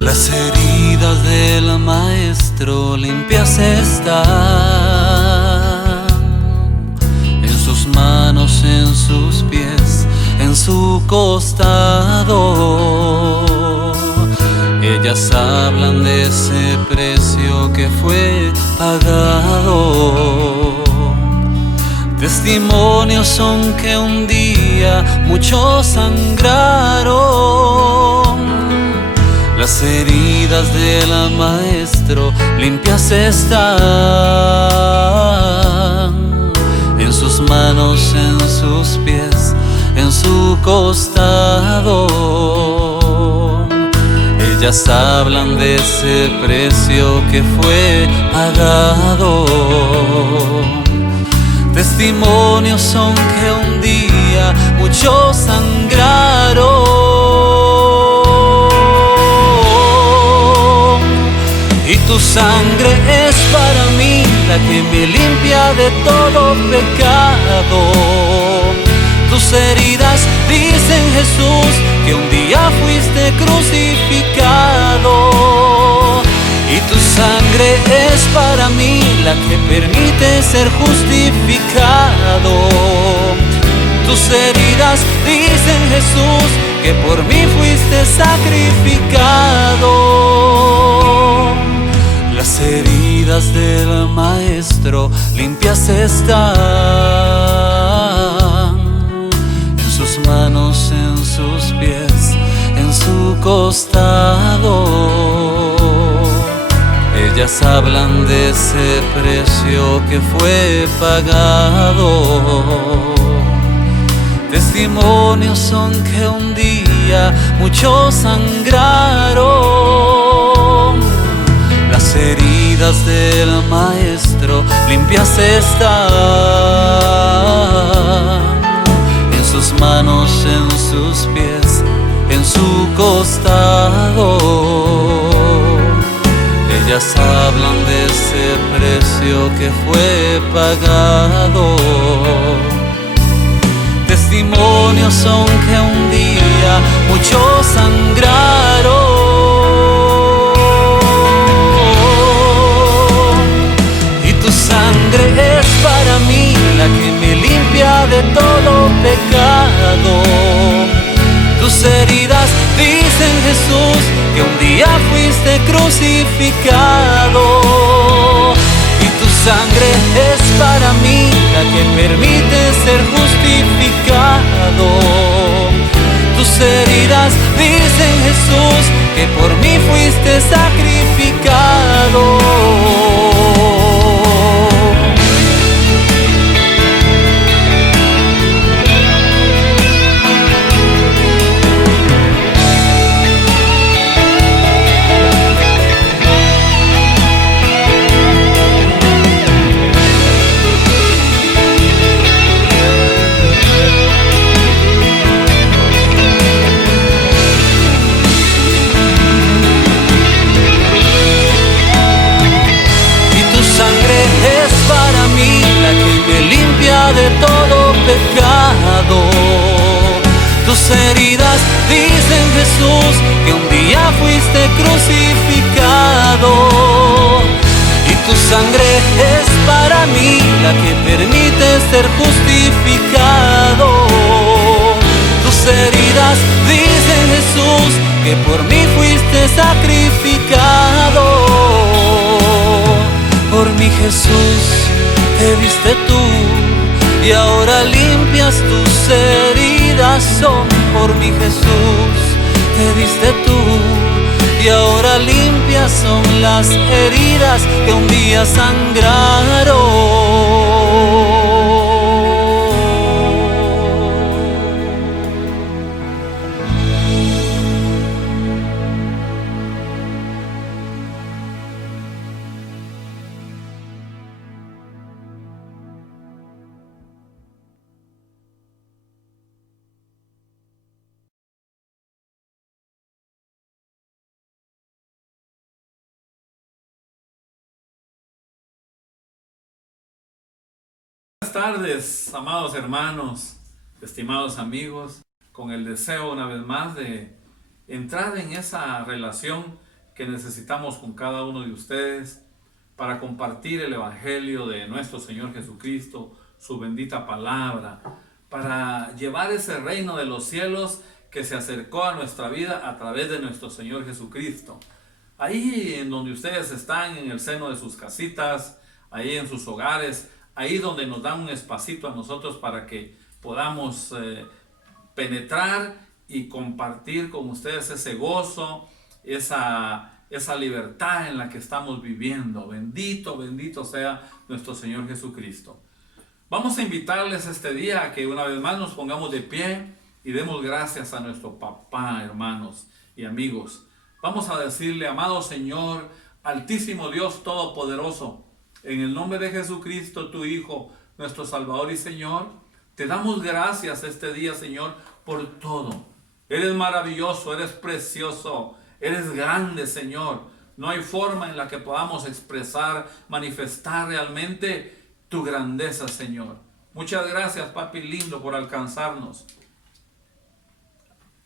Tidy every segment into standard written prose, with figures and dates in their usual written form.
Las heridas del maestro limpias están, en sus manos, en sus pies, en su costado. Ellas hablan de ese precio que fue pagado. Testimonios son que un día muchos sangraron. Las heridas del maestro limpias están, en sus manos, en sus pies, en su costado. Ellas hablan de ese precio que fue pagado. Testimonios son que un día muchos sangraron. Y tu sangre es para mí la que me limpia de todo pecado. Tus heridas dicen, Jesús, que un día fuiste crucificado. Y tu sangre es para mí la que permite ser justificado. Tus heridas dicen, Jesús, que por mí fuiste sacrificado. Las heridas del maestro limpias están, en sus manos, en sus pies, en su costado. Ellas hablan de ese precio que fue pagado. Testimonios son que un día muchos sangraron. Las heridas del maestro limpias están, en sus manos, en sus pies, en su costado. Ellas hablan de ese precio que fue pagado. Testimonios son que un día muchos sangraron. Y tu sangre es para mí la que me limpia de todo pecado. Tus heridas dicen, Jesús, que un día fuiste crucificado. Y tu sangre es para mí la que permite ser justificado. Tus heridas dicen, Jesús, que por mí fuiste sacrificado. De todo pecado. Tus heridas dicen, Jesús, que un día fuiste crucificado. Y tu sangre es para mí la que permite ser justificado. Tus heridas dicen, Jesús, que por mí fuiste sacrificado. Por mí, Jesús, te diste tú, y ahora limpias tus heridas. Son por mi Jesús, te diste tú, y ahora limpias son las heridas que un día sangraron. Buenas tardes, amados hermanos, estimados amigos, con el deseo una vez más de entrar en esa relación que necesitamos con cada uno de ustedes para compartir el Evangelio de nuestro Señor Jesucristo, su bendita palabra, para llevar ese reino de los cielos que se acercó a nuestra vida a través de nuestro Señor Jesucristo. Ahí en donde ustedes están, en el seno de sus casitas, ahí en sus hogares, ahí donde nos dan un espacito a nosotros para que podamos penetrar y compartir con ustedes ese gozo, esa libertad en la que estamos viviendo. Bendito, bendito sea nuestro Señor Jesucristo. Vamos a invitarles este día a que una vez más nos pongamos de pie y demos gracias a nuestro papá, hermanos y amigos. Vamos a decirle: amado Señor, altísimo Dios todopoderoso, en el nombre de Jesucristo, tu Hijo, nuestro Salvador y Señor, te damos gracias este día, Señor, por todo. Eres maravilloso, eres precioso, eres grande, Señor. No hay forma en la que podamos expresar, manifestar realmente tu grandeza, Señor. Muchas gracias, papi lindo, por alcanzarnos.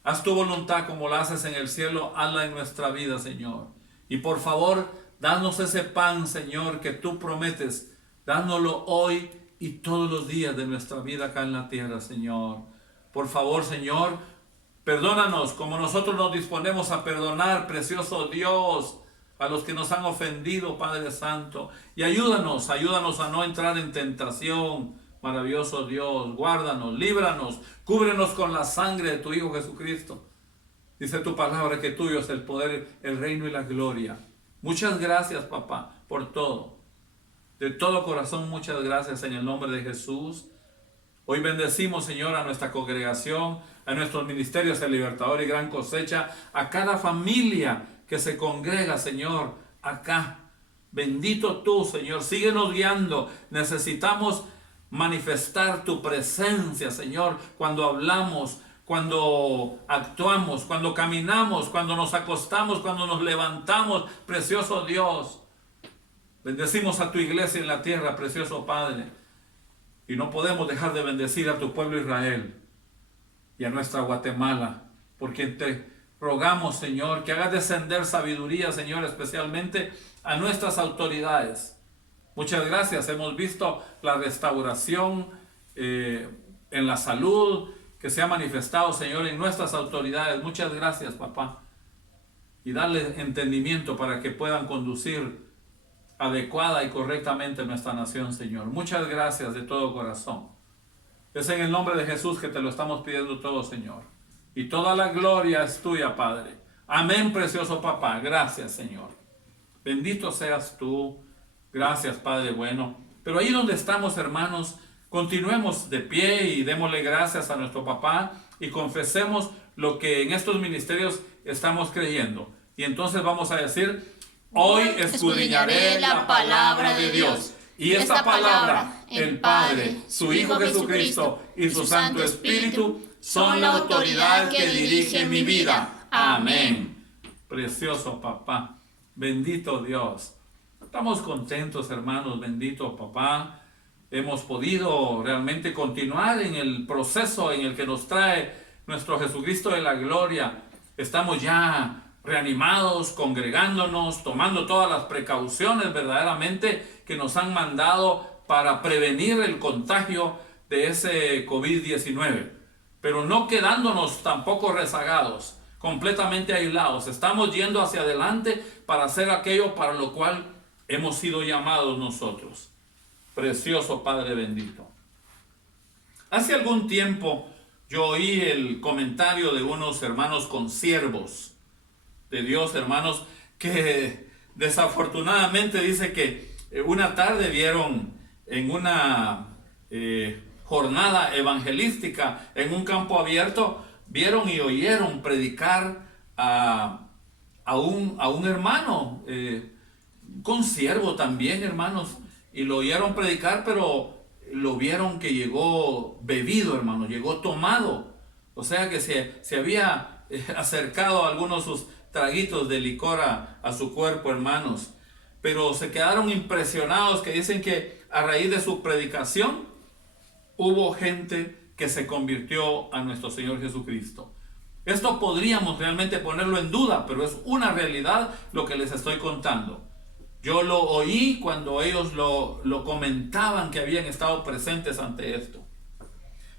Haz tu voluntad como la haces en el cielo, hazla en nuestra vida, Señor. Y por favor, danos ese pan, Señor, que tú prometes. Dánoslo hoy y todos los días de nuestra vida acá en la tierra, Señor. Por favor, Señor, perdónanos como nosotros nos disponemos a perdonar, precioso Dios, a los que nos han ofendido, Padre Santo. Y ayúdanos a no entrar en tentación. Maravilloso Dios, guárdanos, líbranos, cúbrenos con la sangre de tu Hijo Jesucristo. Dice tu palabra que tuyo es el poder, el reino y la gloria. Muchas gracias, papá, por todo. De todo corazón, muchas gracias en el nombre de Jesús. Hoy bendecimos, Señor, a nuestra congregación, a nuestros ministerios de Libertador y Gran Cosecha, a cada familia que se congrega, Señor, acá. Bendito tú, Señor, síguenos guiando. Necesitamos manifestar tu presencia, Señor, cuando hablamos, cuando actuamos, cuando caminamos, cuando nos acostamos, cuando nos levantamos, precioso Dios. Bendecimos a tu iglesia en la tierra, precioso Padre. Y no podemos dejar de bendecir a tu pueblo Israel y a nuestra Guatemala, porque te rogamos, Señor, que hagas descender sabiduría, Señor, especialmente a nuestras autoridades. Muchas gracias. Hemos visto la restauración en la salud que se ha manifestado, Señor, en nuestras autoridades. Muchas gracias, papá. Y darle entendimiento para que puedan conducir adecuada y correctamente nuestra nación, Señor. Muchas gracias de todo corazón. Es en el nombre de Jesús que te lo estamos pidiendo todo, Señor. Y toda la gloria es tuya, Padre. Amén, precioso papá. Gracias, Señor. Bendito seas tú. Gracias, Padre bueno. Pero ahí donde estamos, hermanos, continuemos de pie y démosle gracias a nuestro papá y confesemos lo que en estos ministerios estamos creyendo. Y entonces vamos a decir: hoy escudriñaré la palabra de Dios. Y esta palabra, el Padre, su Hijo Jesucristo y su Santo Espíritu son la autoridad que dirige mi vida. Amén. Precioso papá. Bendito Dios. Estamos contentos, hermanos, bendito papá. Hemos podido realmente continuar en el proceso en el que nos trae nuestro Jesucristo de la gloria. Estamos ya reanimados, congregándonos, tomando todas las precauciones verdaderamente que nos han mandado para prevenir el contagio de ese COVID-19. Pero no quedándonos tampoco rezagados, completamente aislados. Estamos yendo hacia adelante para hacer aquello para lo cual hemos sido llamados nosotros. Precioso Padre bendito. Hace algún tiempo yo oí el comentario de unos hermanos consiervos de Dios, hermanos, que desafortunadamente dice que una tarde vieron en una jornada evangelística en un campo abierto, vieron y oyeron predicar a un hermano, consiervo también, hermanos, y lo oyeron predicar, pero lo vieron que llegó bebido, hermano, llegó tomado. O sea que se había acercado algunos sus traguitos de licor a su cuerpo, hermanos. Pero se quedaron impresionados, que dicen que a raíz de su predicación hubo gente que se convirtió a nuestro Señor Jesucristo. Esto podríamos realmente ponerlo en duda, pero es una realidad lo que les estoy contando. Yo lo oí cuando ellos lo comentaban, que habían estado presentes ante esto.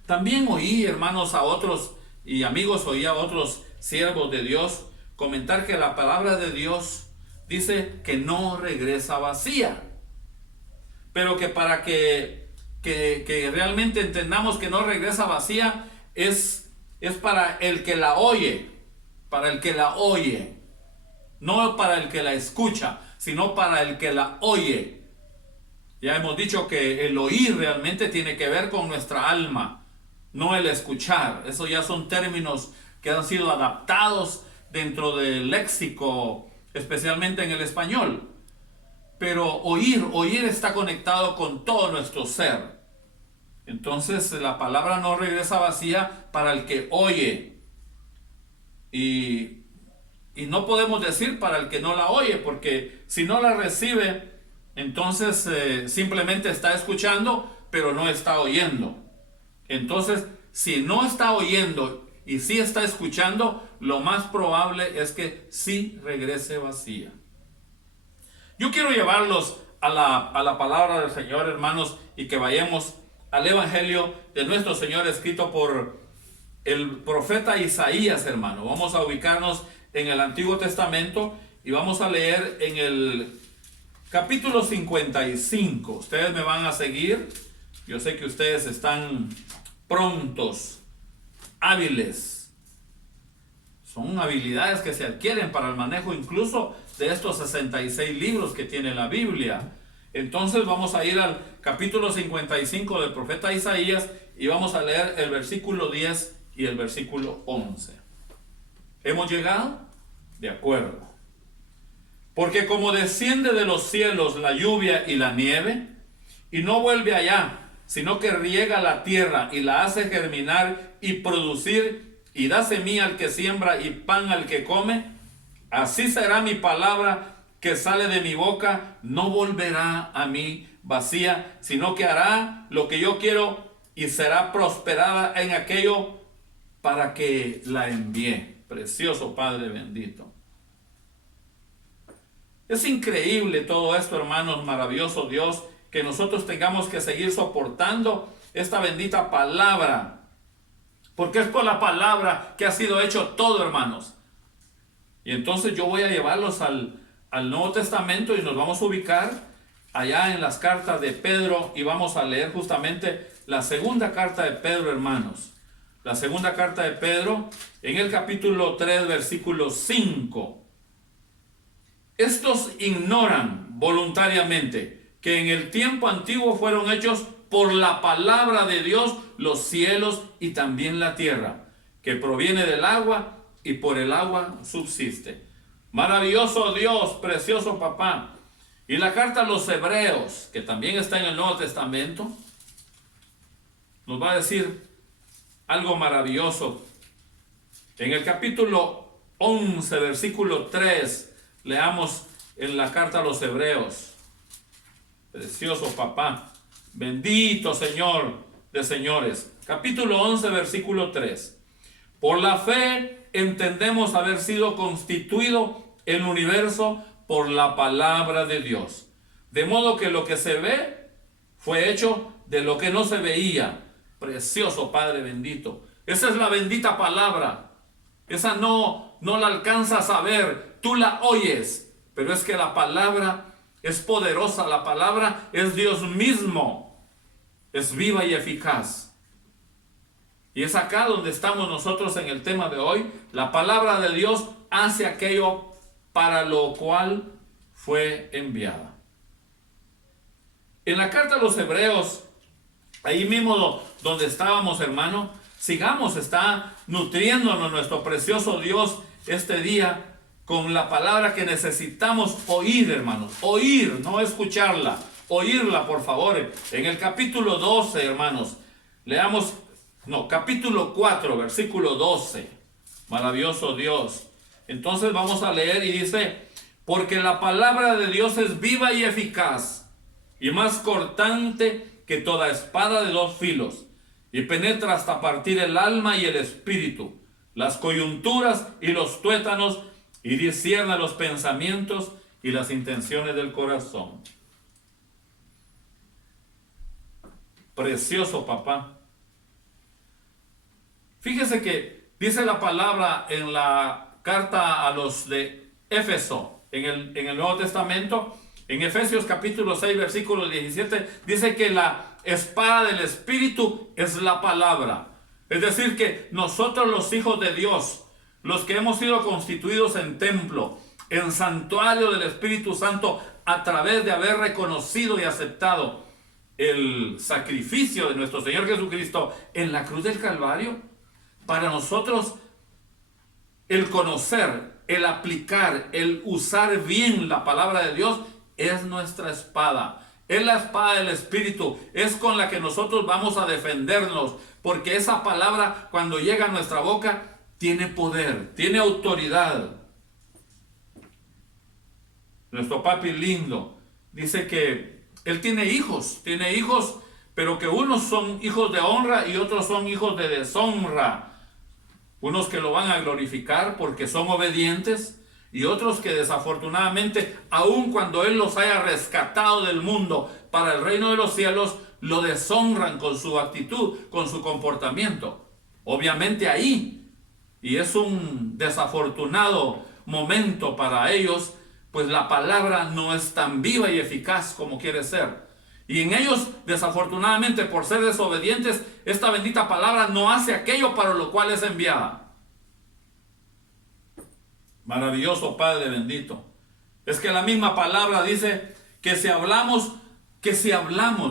También oí, hermanos, a otros y amigos, oí a otros siervos de Dios comentar que la palabra de Dios dice que no regresa vacía. Pero que para que realmente entendamos que no regresa vacía es para el que la oye, para el que la oye, no para el que la escucha, sino para el que la oye. Ya hemos dicho que el oír realmente tiene que ver con nuestra alma, no el escuchar. Eso ya son términos que han sido adaptados dentro del léxico, especialmente en el español. Pero oír está conectado con todo nuestro ser. Entonces la palabra no regresa vacía para el que oye. Y no podemos decir para el que no la oye, porque si no la recibe, entonces simplemente está escuchando, pero no está oyendo. Entonces, si no está oyendo y sí está escuchando, lo más probable es que sí regrese vacía. Yo quiero llevarlos a la palabra del Señor, hermanos, y que vayamos al Evangelio de nuestro Señor escrito por el profeta Isaías, hermano. Vamos a ubicarnos en el Antiguo Testamento y vamos a leer en el capítulo 55. Ustedes me van a seguir. Yo sé que ustedes están prontos, hábiles. Son habilidades que se adquieren para el manejo incluso de estos 66 libros que tiene la Biblia. Entonces vamos a ir al capítulo 55 del profeta Isaías y vamos a leer el versículo 10 y el versículo 11. ¿Hemos llegado? De acuerdo. Porque como desciende de los cielos la lluvia y la nieve, y no vuelve allá, sino que riega la tierra y la hace germinar y producir, y da semilla al que siembra y pan al que come, así será mi palabra que sale de mi boca, no volverá a mí vacía, sino que hará lo que yo quiero y será prosperada en aquello para que la envíe. Precioso Padre bendito. Es increíble todo esto, hermanos, maravilloso Dios, que nosotros tengamos que seguir soportando esta bendita palabra, porque es por la palabra que ha sido hecho todo, hermanos. Y entonces yo voy a llevarlos al Nuevo Testamento y nos vamos a ubicar allá en las cartas de Pedro y vamos a leer justamente la segunda carta de Pedro, hermanos. La segunda carta de Pedro en el capítulo 3, versículo 5. Estos ignoran voluntariamente que en el tiempo antiguo fueron hechos por la palabra de Dios los cielos y también la tierra, que proviene del agua y por el agua subsiste. Maravilloso Dios, precioso papá. Y la carta a los Hebreos, que también está en el Nuevo Testamento, nos va a decir algo maravilloso. En el capítulo 11, versículo 3, leamos en la carta a los Hebreos. Precioso papá, bendito Señor de señores. Capítulo 11, versículo 3. Por la fe entendemos haber sido constituido el universo por la palabra de Dios. De modo que lo que se ve fue hecho de lo que no se veía. Precioso Padre bendito. Esa es la bendita palabra. Esa no la alcanzas a ver. Tú la oyes. Pero es que la palabra es poderosa. La palabra es Dios mismo. Es viva y eficaz. Y es acá donde estamos nosotros en el tema de hoy. La palabra de Dios hace aquello para lo cual fue enviada. En la carta a los Hebreos, ahí mismo donde estábamos, hermano, sigamos, está nutriéndonos nuestro precioso Dios este día con la palabra que necesitamos oír, hermanos. Oír, no escucharla. Oírla, por favor. En el capítulo 12, hermanos, leamos, capítulo 4, versículo 12. Maravilloso Dios. Entonces vamos a leer y dice: porque la palabra de Dios es viva y eficaz y más cortante que toda espada de dos filos, y penetra hasta partir el alma y el espíritu, las coyunturas y los tuétanos, y discierne los pensamientos y las intenciones del corazón. Precioso, papá. Fíjese que dice la palabra en la carta a los de Éfeso, en el Nuevo Testamento, en Efesios capítulo 6, versículo 17, dice que la espada del Espíritu es la palabra. Es decir, que nosotros los hijos de Dios, los que hemos sido constituidos en templo, en santuario del Espíritu Santo, a través de haber reconocido y aceptado el sacrificio de nuestro Señor Jesucristo en la cruz del Calvario, para nosotros el conocer, el aplicar, el usar bien la palabra de Dios es nuestra espada. Es la espada del Espíritu, es con la que nosotros vamos a defendernos, porque esa palabra cuando llega a nuestra boca tiene poder, tiene autoridad. Nuestro papi lindo dice que él tiene hijos, pero que unos son hijos de honra y otros son hijos de deshonra. Unos que lo van a glorificar porque son obedientes, y otros que desafortunadamente, aun cuando Él los haya rescatado del mundo para el reino de los cielos, lo deshonran con su actitud, con su comportamiento. Obviamente ahí, y es un desafortunado momento para ellos, pues la palabra no es tan viva y eficaz como quiere ser. Y en ellos, desafortunadamente, por ser desobedientes, esta bendita palabra no hace aquello para lo cual es enviada. Maravilloso Padre bendito. Es que la misma palabra dice que si hablamos,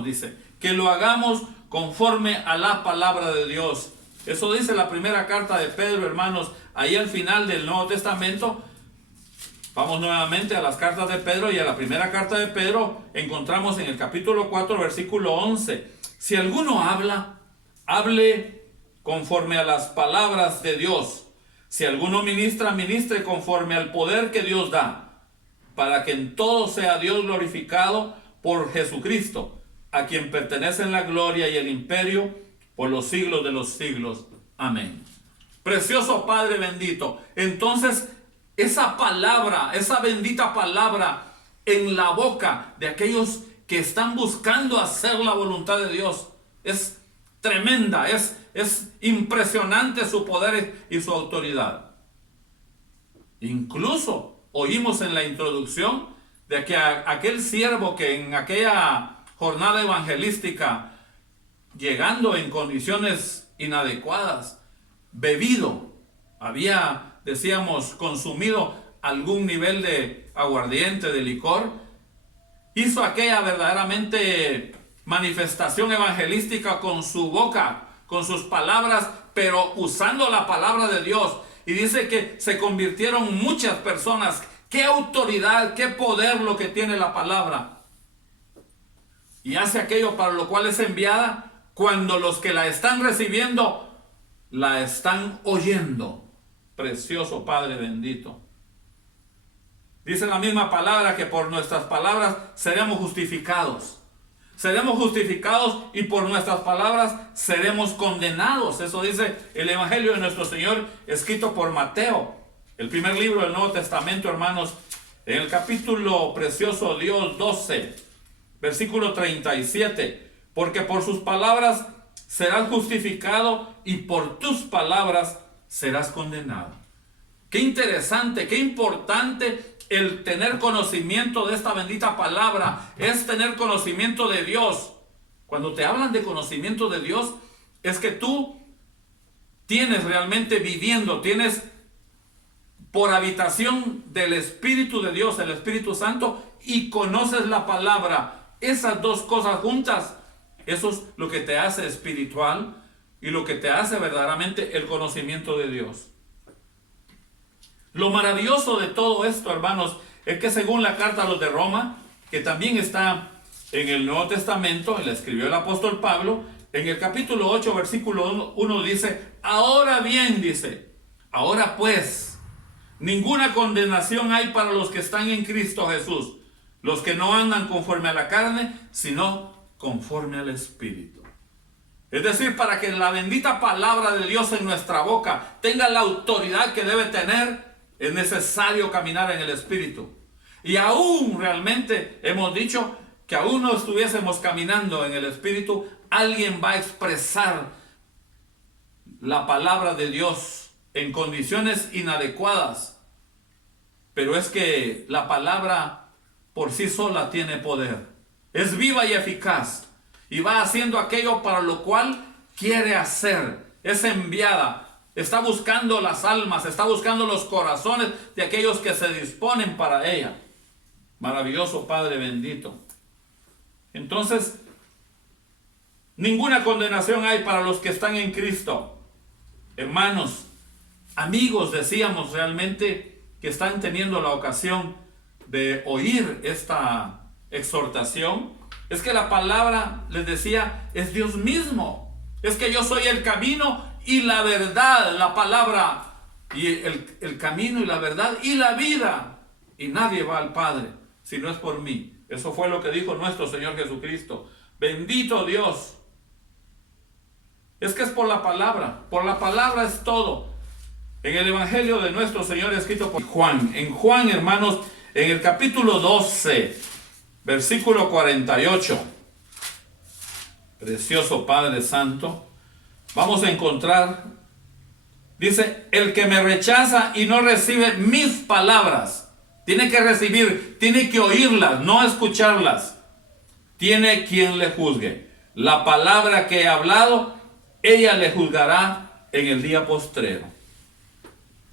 dice, que lo hagamos conforme a la palabra de Dios. Eso dice la primera carta de Pedro, hermanos, ahí al final del Nuevo Testamento. Vamos nuevamente a las cartas de Pedro, y a la primera carta de Pedro encontramos en el capítulo 4, versículo 11. Si alguno habla, hable conforme a las palabras de Dios. Si alguno ministra, ministre conforme al poder que Dios da, para que en todo sea Dios glorificado por Jesucristo, a quien pertenecen la gloria y el imperio por los siglos de los siglos. Amén. Precioso Padre bendito. Entonces, esa palabra, esa bendita palabra en la boca de aquellos que están buscando hacer la voluntad de Dios es tremenda, es impresionante su poder y su autoridad. Incluso oímos en la introducción de que aquel siervo que en aquella jornada evangelística, llegando en condiciones inadecuadas, bebido, había, decíamos, consumido algún nivel de aguardiente, de licor, hizo aquella verdaderamente manifestación evangelística con su boca, con sus palabras, pero usando la palabra de Dios. Y dice que se convirtieron muchas personas. Qué autoridad, qué poder lo que tiene la palabra. Y hace aquello para lo cual es enviada, cuando los que la están recibiendo la están oyendo. Precioso Padre bendito. Dice la misma palabra que por nuestras palabras seremos justificados. Seremos justificados y por nuestras palabras seremos condenados. Eso dice el Evangelio de nuestro Señor, escrito por Mateo, el primer libro del Nuevo Testamento, hermanos, en el capítulo precioso Dios 12, versículo 37. Porque por sus palabras serás justificado y por tus palabras serás condenado. Qué interesante, qué importante el tener conocimiento de esta bendita palabra, es tener conocimiento de Dios. Cuando te hablan de conocimiento de Dios, es que tú tienes realmente viviendo, tienes por habitación del Espíritu de Dios, el Espíritu Santo, y conoces la palabra. Esas dos cosas juntas, eso es lo que te hace espiritual y lo que te hace verdaderamente el conocimiento de Dios. Lo maravilloso de todo esto, hermanos, es que según la carta a los de Roma, que también está en el Nuevo Testamento, la escribió el apóstol Pablo, en el capítulo 8, versículo 1 dice, ahora bien, dice, ahora pues, ninguna condenación hay para los que están en Cristo Jesús, los que no andan conforme a la carne, sino conforme al Espíritu. Es decir, para que la bendita palabra de Dios en nuestra boca tenga la autoridad que debe tener, es necesario caminar en el Espíritu. Y aún realmente hemos dicho que aún no estuviésemos caminando en el Espíritu, alguien va a expresar la palabra de Dios en condiciones inadecuadas. Pero es que la palabra por sí sola tiene poder. Es viva y eficaz. Y va haciendo aquello para lo cual quiere hacer. Es enviada. Está buscando las almas. Está buscando los corazones de aquellos que se disponen para ella. Maravilloso Padre bendito. Entonces, ninguna condenación hay para los que están en Cristo. Hermanos, amigos, decíamos realmente que están teniendo la ocasión de oír esta exhortación. Es que la palabra, les decía, es Dios mismo. Es que yo soy el camino y la verdad, la palabra y el camino y la verdad y la vida. Y nadie va al Padre si no es por mí. Eso fue lo que dijo nuestro Señor Jesucristo. Bendito Dios. Es que es por la palabra es todo. En el Evangelio de nuestro Señor escrito por Juan, en Juan, hermanos, en el capítulo 12, versículo 48, precioso Padre Santo, vamos a encontrar, dice, el que me rechaza y no recibe mis palabras, tiene que recibir, tiene que oírlas, no escucharlas, tiene quien le juzgue. La palabra que he hablado, ella le juzgará en el día postrero.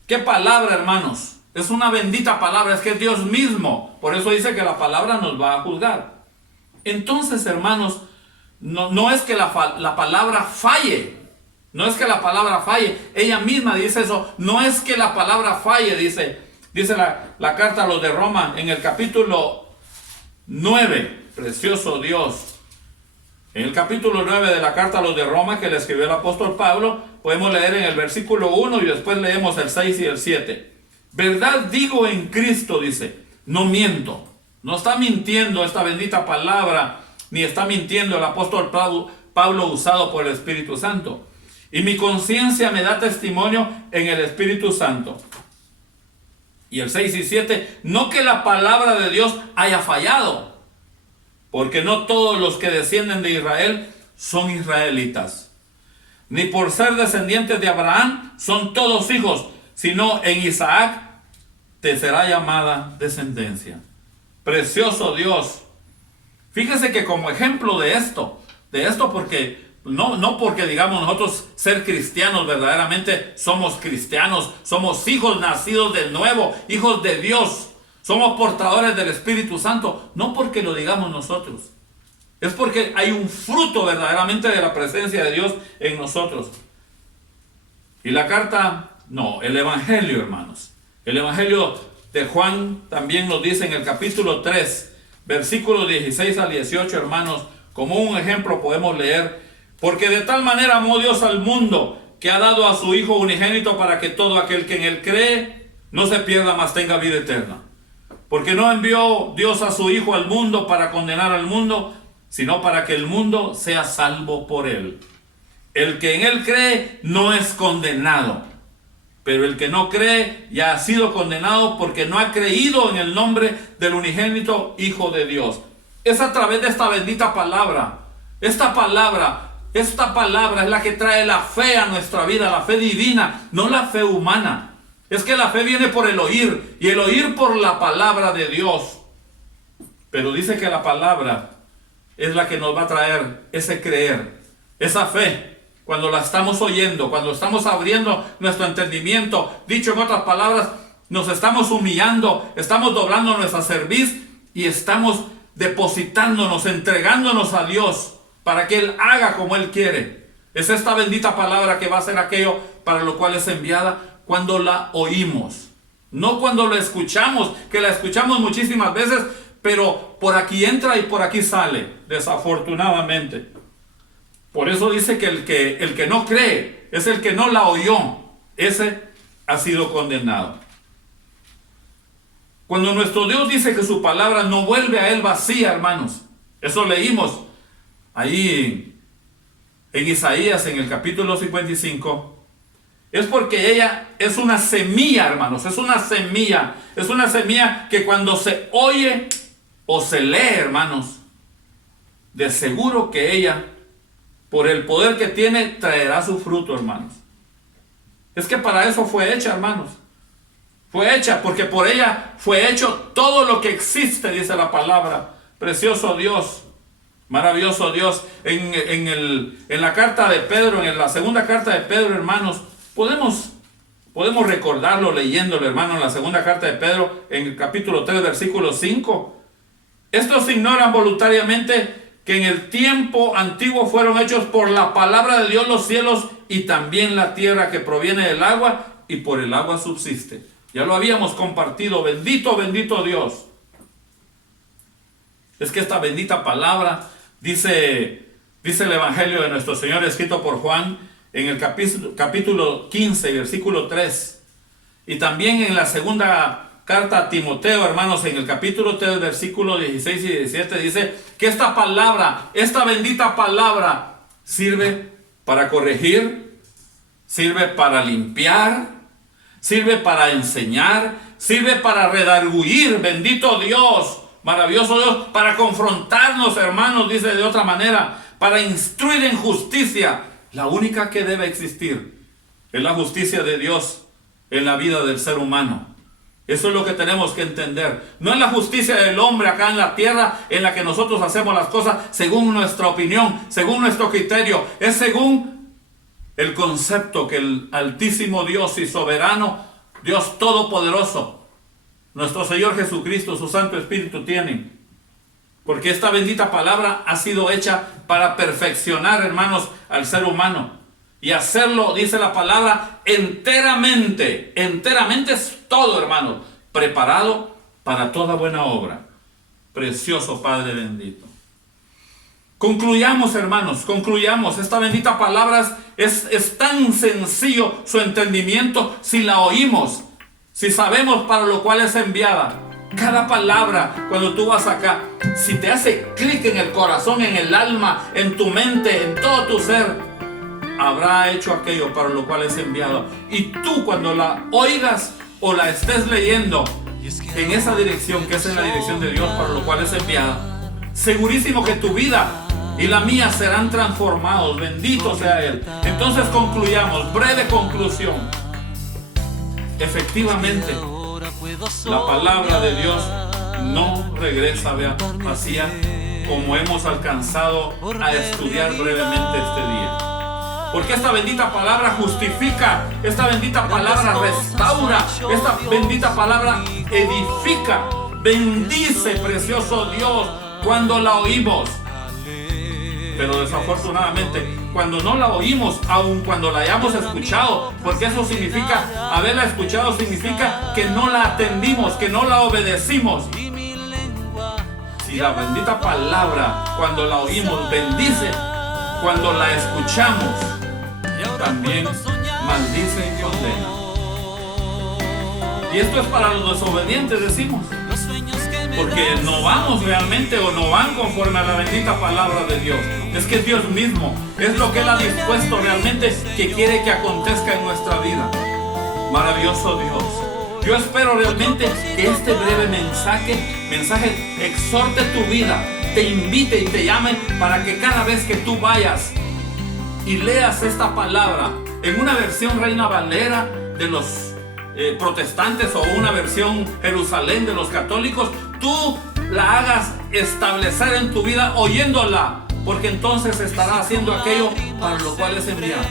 ¿Qué palabra, hermanos? Es una bendita palabra, es que es Dios mismo. Por eso dice que la palabra nos va a juzgar. Entonces, hermanos, no es que la palabra falle. No es que la palabra falle. Ella misma dice eso. No es que la palabra falle, dice la carta a los de Roma en el capítulo 9. Precioso Dios. En el capítulo 9 de la carta a los de Roma que le escribió el apóstol Pablo, podemos leer en el versículo 1 y después leemos el 6 y el 7. Verdad digo en Cristo, dice, no miento. No está mintiendo esta bendita palabra, ni está mintiendo el apóstol Pablo usado por el Espíritu Santo. Y mi conciencia me da testimonio en el Espíritu Santo. Y el 6 y 7, no que la palabra de Dios haya fallado, porque no todos los que descienden de Israel son israelitas, ni por ser descendientes de Abraham son todos hijos, sino en Isaac te será llamada descendencia. Precioso Dios. Fíjese que como ejemplo de esto porque no porque digamos nosotros ser cristianos verdaderamente somos cristianos, somos hijos nacidos de nuevo, hijos de Dios, somos portadores del Espíritu Santo, no porque lo digamos nosotros, es porque hay un fruto verdaderamente de la presencia de Dios en nosotros. Y la carta, el Evangelio, hermanos, el Evangelio de Juan también nos dice en el capítulo 3, versículos 16 al 18, hermanos, como un ejemplo podemos leer: porque de tal manera amó Dios al mundo, que ha dado a su Hijo unigénito, para que todo aquel que en él cree no se pierda, mas tenga vida eterna. Porque no envió Dios a su Hijo al mundo para condenar al mundo, sino para que el mundo sea salvo por él. El que en él cree no es condenado, pero el que no cree ya ha sido condenado, porque no ha creído en el nombre del unigénito Hijo de Dios. Es a través de esta bendita palabra. Esta palabra es la que trae la fe a nuestra vida, la fe divina, no la fe humana. Es que la fe viene por el oír, y el oír por la palabra de Dios. Pero dice que la palabra es la que nos va a traer ese creer, esa fe. Cuando la estamos oyendo, cuando estamos abriendo nuestro entendimiento, dicho en otras palabras, nos estamos humillando, estamos doblando nuestra cerviz y estamos depositándonos, entregándonos a Dios para que Él haga como Él quiere. Es esta bendita palabra que va a hacer aquello para lo cual es enviada cuando la oímos. No cuando la escuchamos, que la escuchamos muchísimas veces, pero por aquí entra y por aquí sale, desafortunadamente. Por eso dice que el que no cree es el que no la oyó. Ese ha sido condenado. Cuando nuestro Dios dice que su palabra no vuelve a él vacía, hermanos, eso leímos ahí en Isaías, en el capítulo 55, es porque ella es una semilla, hermanos, es una semilla que cuando se oye o se lee, hermanos, de seguro que ella, por el poder que tiene, traerá su fruto, hermanos. Es que para eso fue hecha, hermanos. Fue hecha porque por ella fue hecho todo lo que existe, dice la palabra. Precioso Dios, maravilloso Dios. En la carta de Pedro, en la segunda carta de Pedro, hermanos, podemos recordarlo leyéndolo, hermano, en la segunda carta de Pedro, en el capítulo 3, versículo 5. Estos ignoran voluntariamente que en el tiempo antiguo fueron hechos por la palabra de Dios los cielos y también la tierra que proviene del agua y por el agua subsiste. Ya lo habíamos compartido. Bendito, bendito Dios. Es que esta bendita palabra, dice el Evangelio de nuestro Señor escrito por Juan en el capítulo 15, versículo 3. Y también en la segunda carta a Timoteo, hermanos, en el capítulo 3, versículos 16 y 17, dice que esta palabra, esta bendita palabra, sirve para corregir, sirve para limpiar, sirve para enseñar, sirve para redarguir, bendito Dios, maravilloso Dios, para confrontarnos, hermanos, dice de otra manera, para instruir en justicia. La única que debe existir es la justicia de Dios en la vida del ser humano. Eso es lo que tenemos que entender. No es la justicia del hombre acá en la tierra en la que nosotros hacemos las cosas según nuestra opinión, según nuestro criterio. Es según el concepto que el Altísimo Dios y soberano, Dios Todopoderoso, nuestro Señor Jesucristo, su Santo Espíritu tienen. Porque esta bendita palabra ha sido hecha para perfeccionar, hermanos, al ser humano. Y hacerlo, dice la palabra, enteramente. Enteramente es todo, hermano. Preparado para toda buena obra. Precioso Padre bendito. Concluyamos, hermanos, concluyamos. Esta bendita palabra es tan sencillo su entendimiento si la oímos. Si sabemos para lo cual es enviada. Cada palabra, cuando tú vas acá, si te hace clic en el corazón, en el alma, en tu mente, en todo tu ser, habrá hecho aquello para lo cual es enviado. Y tú, cuando la oigas o la estés leyendo en esa dirección, que es en la dirección de Dios para lo cual es enviada, segurísimo que tu vida y la mía serán transformados. Bendito sea Él. Entonces concluyamos, breve conclusión. Efectivamente, la palabra de Dios no regresa vacía, como hemos alcanzado a estudiar brevemente este día. Porque esta bendita palabra justifica, esta bendita palabra restaura, esta bendita palabra edifica, bendice, precioso Dios, cuando la oímos. Pero desafortunadamente, cuando no la oímos, aun cuando la hayamos escuchado, porque eso significa, haberla escuchado significa que no la atendimos, que no la obedecimos. Si la bendita palabra, cuando la oímos, bendice, cuando la escuchamos, también maldice y condena. Y esto es para los desobedientes, decimos, porque no vamos realmente o no van conforme a la bendita palabra de Dios. Es que Dios mismo es lo que Él ha dispuesto realmente que quiere que acontezca en nuestra vida. Maravilloso Dios. Yo espero realmente que este breve mensaje exhorte tu vida, te invite y te llame para que cada vez que tú vayas y leas esta palabra en una versión Reina Valera de los protestantes o una versión Jerusalén de los católicos, tú la hagas establecer en tu vida oyéndola, porque entonces estará haciendo aquello para lo cual es enviado,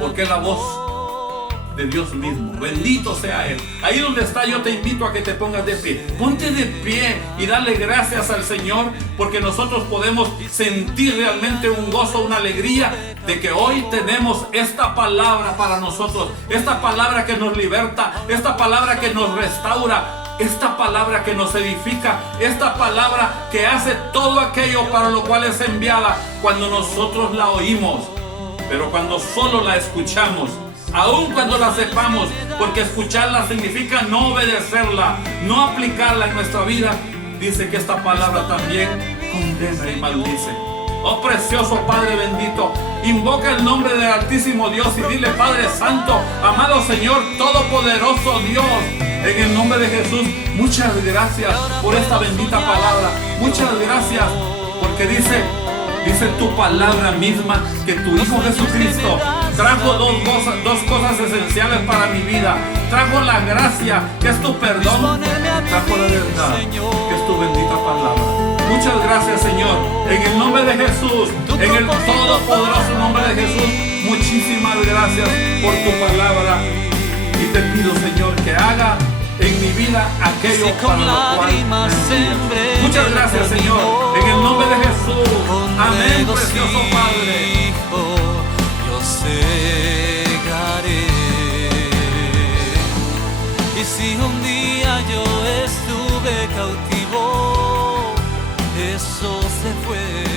porque es la voz de Dios mismo. Bendito sea Él. Ahí donde está, yo te invito a que te pongas de pie. Ponte de pie y dale gracias al Señor, porque nosotros podemos sentir realmente un gozo, una alegría de que hoy tenemos esta palabra para nosotros, esta palabra que nos liberta, esta palabra que nos restaura, esta palabra que nos edifica, esta palabra que hace todo aquello para lo cual es enviada cuando nosotros la oímos. Pero cuando solo la escuchamos, aun cuando la sepamos, porque escucharla significa no obedecerla, no aplicarla en nuestra vida, dice que esta palabra también condena y maldice. Oh precioso Padre bendito, invoca el nombre del Altísimo Dios y dile: Padre Santo, amado Señor, todopoderoso Dios, en el nombre de Jesús, muchas gracias por esta bendita palabra. Muchas gracias porque dice tu palabra misma que tu Hijo Jesucristo trajo dos cosas esenciales para mi vida. Trajo la gracia, que es tu perdón, y trajo la verdad, que es tu bendita palabra. Muchas gracias, Señor, en el nombre de Jesús, en el todopoderoso nombre de Jesús. Muchísimas gracias por tu palabra, y te pido, Señor, que haga en mi vida aquello para lo cual me. Muchas gracias, Señor, en el nombre de Jesús. Amén, precioso Padre. Yo cegaré. Y si un día yo estuve cautivo, eso se fue.